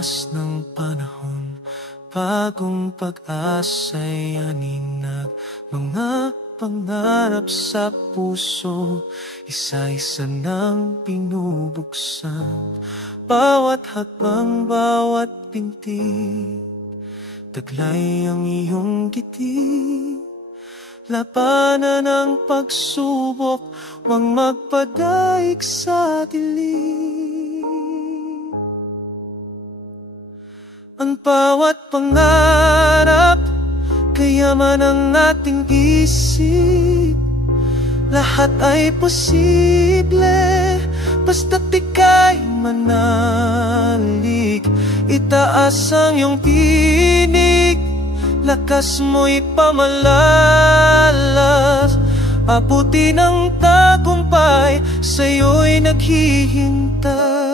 lipas ng panahon, bagong pag-asa'y aninag. Mga pangarap sa puso, isa-isa nang pinubuksan. Bawat hakbang, bawat pintig, taglay ang iyong ngiti. Labanan ang pagsubok, huwag magpadaig sa dilim. Ang bawat pangarap, kayaman ang ating isip. Lahat ay posible, basta't ika'y manalig. Itaas ang iyong tinig, lakas mo'y pamalalas. Abuti ng tagumpay, sa'yo'y naghihintay.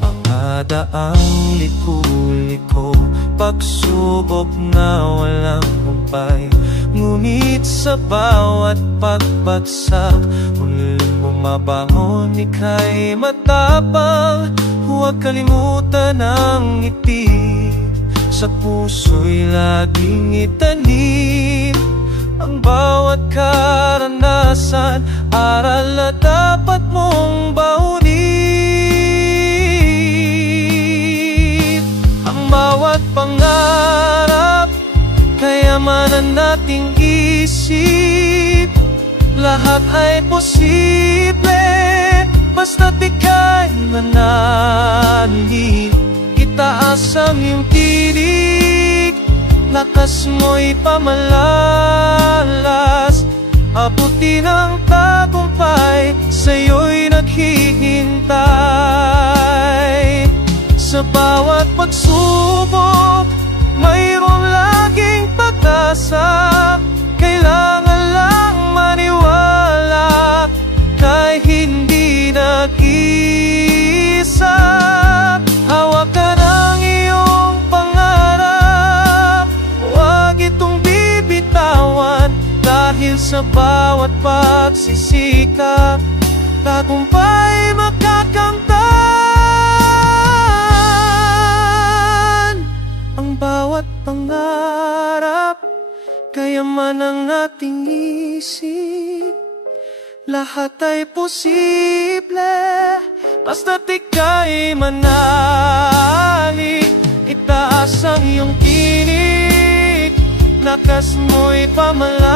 Mga daang liku-liko, pagsubok na walang humpay. Ngunit sa bawat pagbagsak, muling bumabangon, ika'y matapang. Huwag kalimutan ang ngiti, sa puso'y laging itanim. Ang bawat karanasan, aral na dapat mong baunin. Ang bawat pangarap, kayamanan nating isip. Lahat ay posible, basta't ika'y manalig. Itaas ang iyong tinig, lakas mo'y pamalalas. Abuti ng tagumpay, sa'yo'y naghihintay. Sa bawat pagsubok, mayroong laging pag-asa. Kailangan lang maniwala, kahit hindi nag-isa. Hawakan ang iyong pangarap, huwag itong bibitawan. Dahil sa bawat pagsisikap, tagumpay makakamtan. Ang bawat pangarap, kayaman ang ating isip. Lahat ay posible, basta't ika'y manalig. Itaas ang iyong tinig, lakas mo'y pamalalas.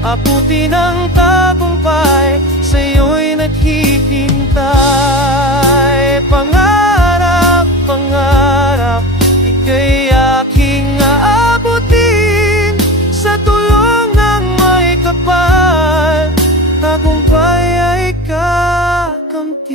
Abuti ng tagumpay, sa'yo'y naghihintay. Pangarap, pangarap, ika'y aking aabutin. Sa tulong ng may kapal, tagumpay ay kakamtin.